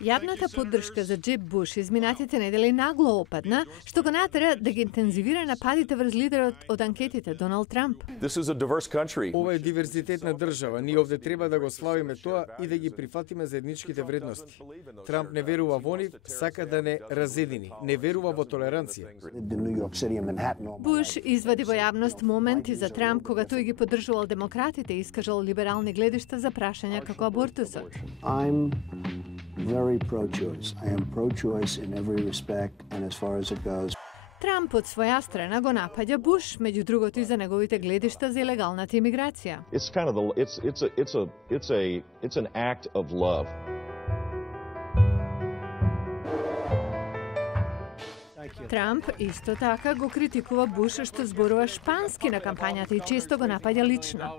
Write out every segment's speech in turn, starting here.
Јавната поддршка за Джеб Буш изминатите недели нагло опадна, што го натера да ги интензивира нападите врз лидерот од анкетите Доналд Трамп. Ова е диверзитетна држава. Ние овде треба да го славиме тоа и да ги прифатиме заедничките вредности. Трамп не верува во нив, сака да не разедини. Не верува во толеранција. Буш извади во јавност моменти за Трамп кога тој ги поддржувал демократите и искажал либерални гледишта за прашања како абортусот. I'm very pro-choice. I am pro-choice in every respect and as far as it goes. Трамп од своја страна го напаѓа Буш, меѓу другото и за неговите гледишта за илегалната имиграција. It's an act of love. Трамп исто така го критикува Буш што зборува шпански на кампањата и често го напаѓа лично.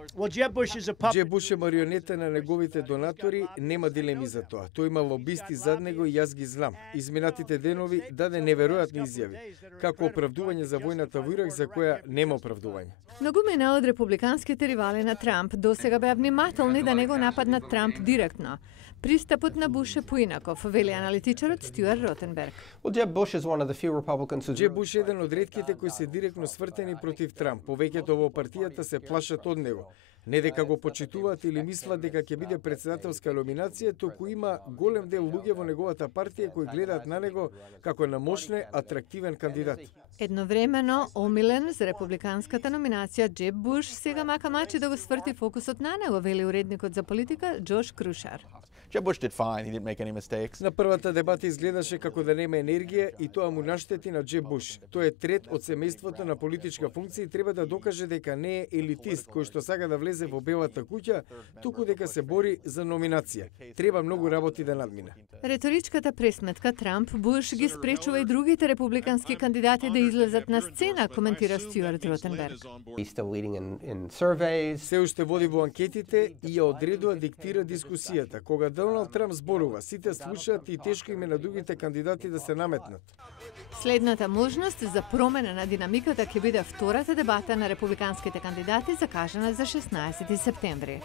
Джеб Буш е марионета на неговите донатори, нема дилеми за тоа. Тој има лобисти зад него и јас ги знам. Изминатите денови даде неверојатни изјави, како оправдување за војната во Ирак за која нема оправдување. Многумина од републиканските ривали на Трамп досега беа внимателни да не го нападнат Трамп директно. Пристапот на Буш е поинаков, вели аналитичарот Стюарт Ротенберг. Джеб Буш е еден од ретките кои се директно свртени против Трамп. Повеќето во партијата се плашат од него. Не дека го почитуваат или мислат дека ќе биде претседателска номинација, туку има голем дел луѓе во неговата партија кои гледаат на него како на мощен, атрактивен кандидат. Едновремено, омилен за републиканската номинација Джеб Буш сега мака мачи да го сврти фокусот на него, вели уредникот за политика Джош Крушар. Jeb Bush did fine. He didn't make any mistakes. На првата дебата изгледаше како да нема енергија и тоа му наштети на Джеб Буш. Тој е трет од семејството на политичка функција и треба да докаже дека не е елитист кој што сака да влезе во Белата куќа, туку дека се бори за номинација. Треба многу работи да надмине. Реторичката пресметка Трамп Буш ги спречува и другите републикански кандидати да излезат на сцена, коментира Стюарт Ротенберг. Се уште води во анкетите и ја одредува, диктира дискусијата. Кога Доналд Трамп зборува, сите слушаат и тешко им е на другите кандидати да се наметнат. Следната можност за промена на динамиката ќе биде втората дебата на републиканските кандидати закажана за 16 септември.